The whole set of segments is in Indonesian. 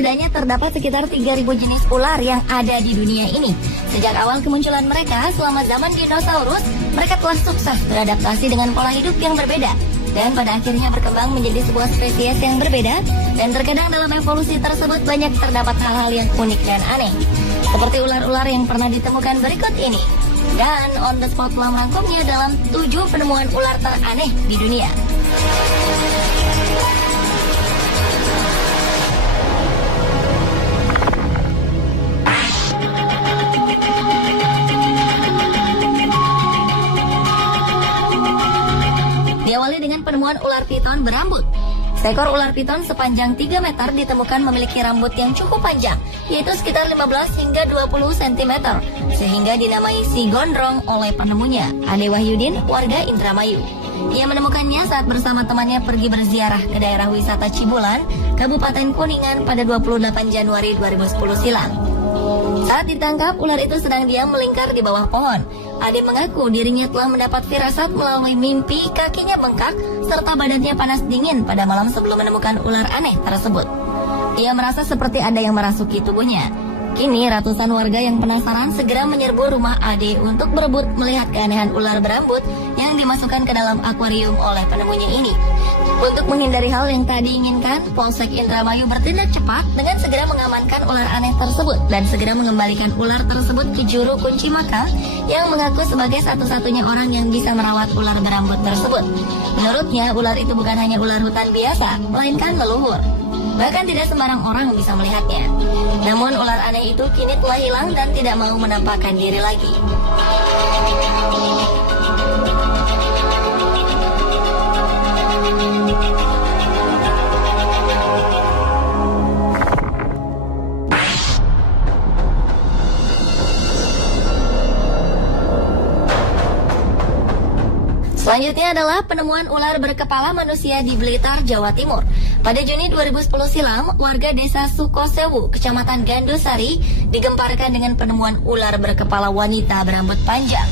Setidaknya terdapat sekitar 3.000 jenis ular yang ada di dunia ini. Sejak awal kemunculan mereka selama zaman dinosaurus, mereka telah sukses beradaptasi dengan pola hidup yang berbeda. Dan pada akhirnya berkembang menjadi sebuah spesies yang berbeda. Dan terkadang dalam evolusi tersebut banyak terdapat hal-hal yang unik dan aneh. Seperti ular-ular yang pernah ditemukan berikut ini. Dan On The Spot telah merangkumnya dalam 7 penemuan ular teraneh di dunia. Diawali dengan penemuan ular piton berambut. Seekor ular piton sepanjang 3 meter ditemukan memiliki rambut yang cukup panjang, yaitu sekitar 15 hingga 20 cm, sehingga dinamai si gondrong oleh penemunya, Ade Wahyudin, warga Indramayu. Ia menemukannya saat bersama temannya pergi berziarah ke daerah wisata Cibulan, Kabupaten Kuningan pada 28 Januari 2010 silam. Saat ditangkap, ular itu sedang diam melingkar di bawah pohon. Ade mengaku dirinya telah mendapat firasat melalui mimpi kakinya bengkak serta badannya panas dingin pada malam sebelum menemukan ular aneh tersebut. Ia merasa seperti ada yang merasuki tubuhnya. Kini ratusan warga yang penasaran segera menyerbu rumah Ade untuk berebut melihat keanehan ular berambut yang dimasukkan ke dalam akuarium oleh penemunya ini. Untuk menghindari hal yang tak diinginkan, Polsek Indramayu bertindak cepat dengan segera mengamankan ular aneh tersebut dan segera mengembalikan ular tersebut ke juru kunci makam yang mengaku sebagai satu-satunya orang yang bisa merawat ular berambut tersebut. Menurutnya, ular itu bukan hanya ular hutan biasa, melainkan leluhur. Bahkan tidak sembarang orang bisa melihatnya. Namun ular aneh itu kini telah hilang dan tidak mau menampakkan diri lagi. Selanjutnya adalah penemuan ular berkepala manusia di Blitar, Jawa Timur. Pada Juni 2010 silam, warga desa Sukosewu, Kecamatan Gandusari, digemparkan dengan penemuan ular berkepala wanita berambut panjang.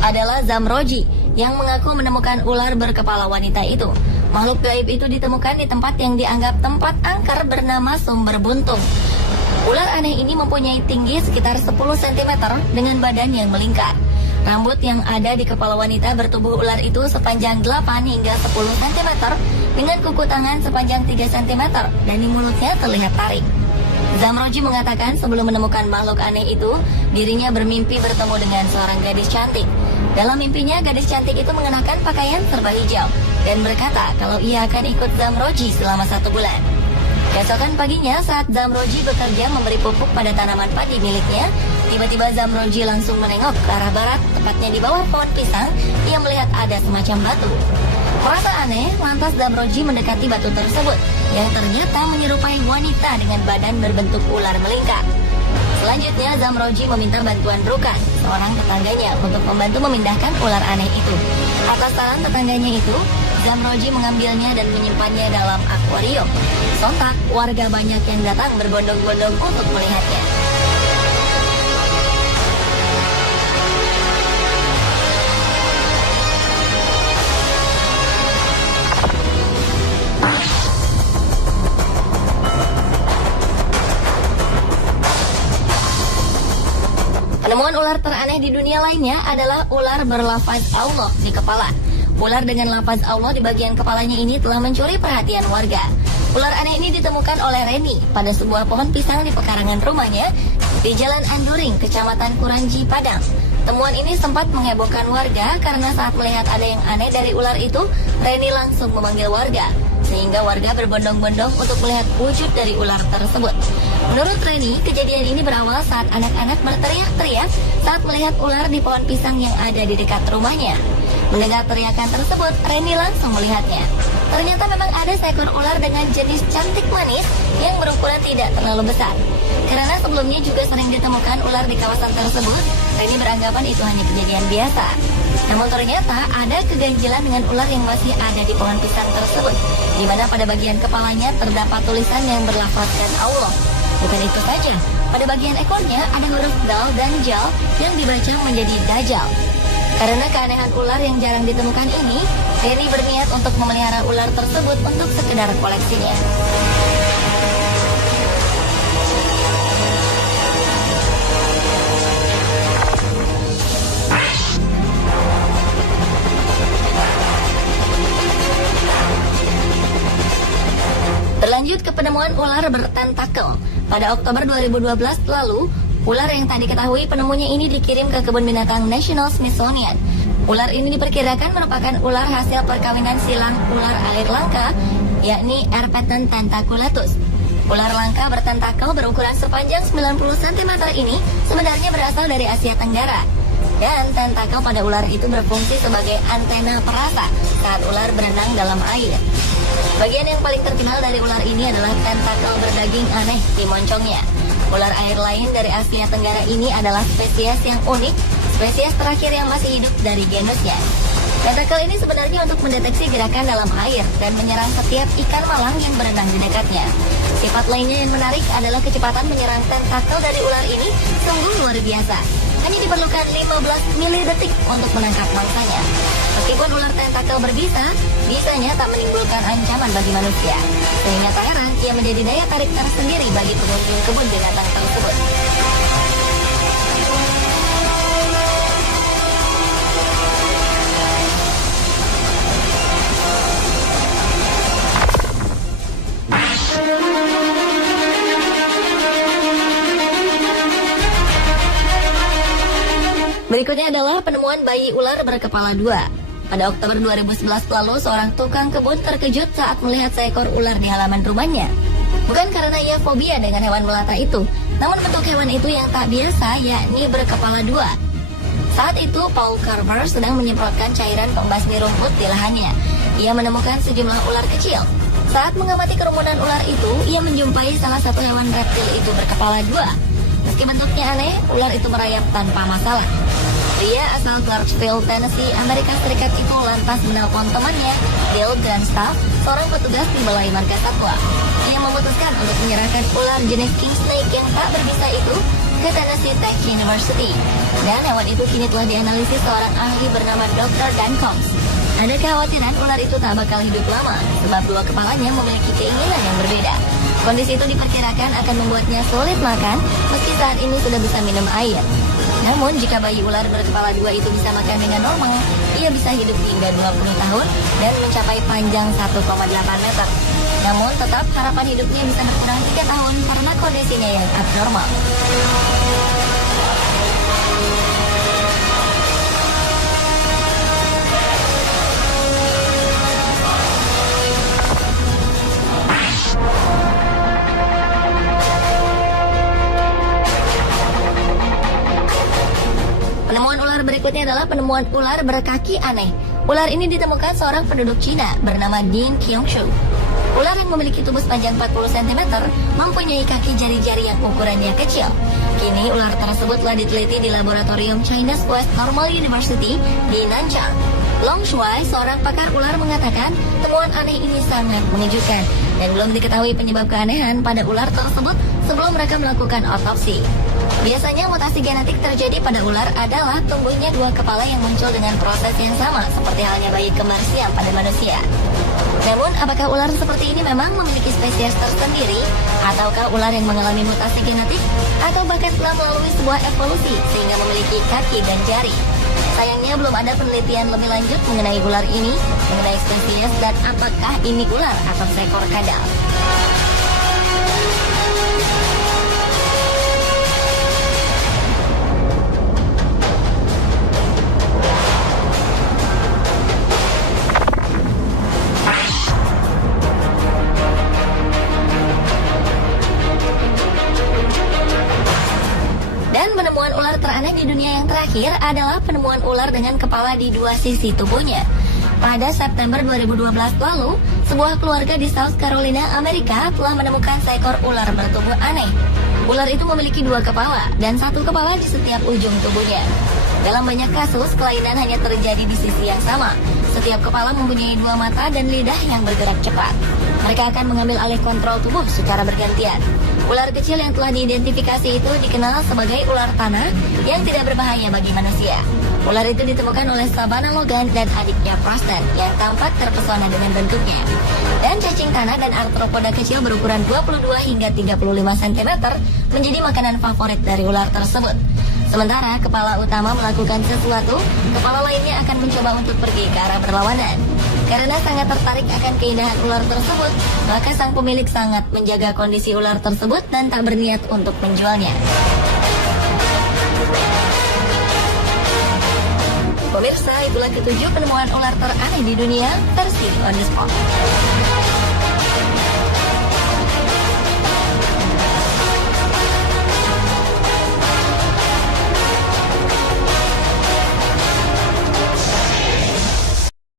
Adalah Zamroji yang mengaku menemukan ular berkepala wanita itu. Makhluk gaib itu ditemukan di tempat yang dianggap tempat angker bernama Sumber Buntung. Ular aneh ini mempunyai tinggi sekitar 10 cm dengan badan yang melingkar. Rambut yang ada di kepala wanita bertubuh ular itu sepanjang 8 hingga 10 cm dengan kuku tangan sepanjang 3 cm dan di mulutnya terlihat taring. Zamroji mengatakan sebelum menemukan makhluk aneh itu, dirinya bermimpi bertemu dengan seorang gadis cantik. Dalam mimpinya, gadis cantik itu mengenakan pakaian serba hijau dan berkata kalau ia akan ikut Zamroji selama 1 bulan. Keesokan paginya saat Zamroji bekerja memberi pupuk pada tanaman padi miliknya, tiba-tiba Zamroji langsung menengok ke arah barat, tepatnya di bawah pohon pisang. Ia melihat ada semacam batu. Merasa aneh, lantas Zamroji mendekati batu tersebut, yang ternyata menyerupai wanita dengan badan berbentuk ular melingkar. Selanjutnya Zamroji meminta bantuan Rukan, seorang tetangganya, untuk membantu memindahkan ular aneh itu. Atas saran tetangganya itu, Zamroji mengambilnya dan menyimpannya dalam akuarium. Sontak, warga banyak yang datang berbondong-bondong untuk melihatnya. Penemuan ular teraneh di dunia lainnya adalah ular berlafaz Allah di kepala. Ular dengan lafaz Allah di bagian kepalanya ini telah mencuri perhatian warga. Ular aneh ini ditemukan oleh Reni pada sebuah pohon pisang di pekarangan rumahnya di Jalan Anduring, Kecamatan Kuranji, Padang. Temuan ini sempat menghebohkan warga karena saat melihat ada yang aneh dari ular itu, Reni langsung memanggil warga, sehingga warga berbondong-bondong untuk melihat wujud dari ular tersebut. Menurut Reni, kejadian ini berawal saat anak-anak berteriak-teriak saat melihat ular di pohon pisang yang ada di dekat rumahnya. Mendengar teriakan tersebut, Reni langsung melihatnya. Ternyata memang ada seekor ular dengan jenis cantik manis yang berukuran tidak terlalu besar. Karena sebelumnya juga sering ditemukan ular di kawasan tersebut, Reni beranggapan itu hanya kejadian biasa. Namun ternyata ada keganjilan dengan ular yang masih ada di pohon pisang tersebut, di mana pada bagian kepalanya terdapat tulisan yang berlafazkan Allah. Bukan itu saja, pada bagian ekornya ada huruf dal dan jal yang dibaca menjadi Dajjal. Karena keanehan ular yang jarang ditemukan ini, Reni berniat untuk memelihara ular tersebut untuk sekedar koleksinya. Penemuan ular bertentakel. Pada Oktober 2012 lalu, ular yang tak diketahui penemunya ini dikirim ke Kebun Binatang National Smithsonian. Ular ini diperkirakan merupakan ular hasil perkawinan silang ular air langka, yakni Erpeton tentaculatus. Ular langka bertentakel berukuran sepanjang 90 cm ini sebenarnya berasal dari Asia Tenggara. Dan tentakel pada ular itu berfungsi sebagai antena perasa saat ular berenang dalam air. Bagian yang paling terkenal dari ular ini adalah tentakel berdaging aneh di moncongnya. Ular air lain dari Asia Tenggara ini adalah spesies yang unik, spesies terakhir yang masih hidup dari genusnya. Tentakel ini sebenarnya untuk mendeteksi gerakan dalam air dan menyerang setiap ikan malang yang berenang di dekatnya. Sifat lainnya yang menarik adalah kecepatan menyerang tentakel dari ular ini sungguh luar biasa. Hanya diperlukan 15 milidetik untuk menangkap mangsanya. Meskipun ular tentakel berbisa, bisanya tak menimbulkan ancaman bagi manusia. Sehingga tak heran ia menjadi daya tarik tersendiri bagi pengunjung kebun binatang tersebut. Berikutnya adalah penemuan bayi ular berkepala dua. Pada Oktober 2011 lalu, seorang tukang kebun terkejut saat melihat seekor ular di halaman rumahnya. Bukan karena ia fobia dengan hewan melata itu, namun bentuk hewan itu yang tak biasa, yakni berkepala dua. Saat itu, Paul Carver sedang menyemprotkan cairan pembasmi rumput di lahannya. Ia menemukan sejumlah ular kecil. Saat mengamati kerumunan ular itu, ia menjumpai salah satu hewan reptil itu berkepala dua. Meski bentuknya aneh, ular itu merayap tanpa masalah. Pria asal Clarksville, Tennessee, Amerika Serikat itu lantas menelpon temannya, Bill Grandstaff, seorang petugas di Balai Marga Satwa. Ia memutuskan untuk menyerahkan ular jenis king snake yang tak berbisa itu ke Tennessee Tech University. Dan hewan itu kini telah dianalisis seorang ahli bernama Dr. Dan Combs. Ada kekhawatiran ular itu tak bakal hidup lama, sebab dua kepalanya memiliki keinginan yang berbeda. Kondisi itu diperkirakan akan membuatnya sulit makan, meski saat ini sudah bisa minum air. Namun, jika bayi ular berkepala dua itu bisa makan dengan normal, ia bisa hidup hingga 20 tahun dan mencapai panjang 1,8 meter. Namun, tetap harapan hidupnya bisa berkurang 3 tahun karena kondisinya yang abnormal. Penemuan ular berikutnya adalah penemuan ular berkaki aneh. Ular ini ditemukan seorang penduduk Cina bernama Ding Qiangshu. Ular yang memiliki tubuh sepanjang 40 cm mempunyai kaki jari-jari yang ukurannya kecil. Kini ular tersebut telah diteliti di laboratorium China's West Normal University di Nanchang. Long Shuai, seorang pakar ular, mengatakan temuan aneh ini sangat mengejutkan dan belum diketahui penyebab keanehan pada ular tersebut sebelum mereka melakukan otopsi. Biasanya mutasi genetik terjadi pada ular adalah tumbuhnya dua kepala yang muncul dengan proses yang sama seperti halnya bayi kembar siam pada manusia. Namun, apakah ular seperti ini memang memiliki spesies tersendiri? Ataukah ular yang mengalami mutasi genetik? Atau bahkan telah melalui sebuah evolusi sehingga memiliki kaki dan jari? Sayangnya belum ada penelitian lebih lanjut mengenai ular ini, mengenai spesies dan apakah ini ular atau seekor kadal. Penemuan ular teraneh di dunia yang terakhir adalah penemuan ular dengan kepala di dua sisi tubuhnya. Pada September 2012 lalu, sebuah keluarga di South Carolina, Amerika telah menemukan seekor ular bertubuh aneh. Ular itu memiliki dua kepala dan satu kepala di setiap ujung tubuhnya. Dalam banyak kasus, kelainan hanya terjadi di sisi yang sama. Setiap kepala mempunyai dua mata dan lidah yang bergerak cepat. Mereka akan mengambil alih kontrol tubuh secara bergantian. Ular kecil yang telah diidentifikasi itu dikenal sebagai ular tanah yang tidak berbahaya bagi manusia. Ular itu ditemukan oleh Savannah Logan dan adiknya Preston yang tampak terpesona dengan bentuknya. Dan cacing tanah dan arthropoda kecil berukuran 22 hingga 35 cm menjadi makanan favorit dari ular tersebut. Sementara kepala utama melakukan sesuatu, kepala lainnya akan mencoba untuk pergi ke arah berlawanan. Karena sangat tertarik akan keindahan ular tersebut, maka sang pemilik sangat menjaga kondisi ular tersebut dan tak berniat untuk menjualnya. Pemirsa, itulah ketujuh penemuan ular teraneh di dunia versi On The Spot.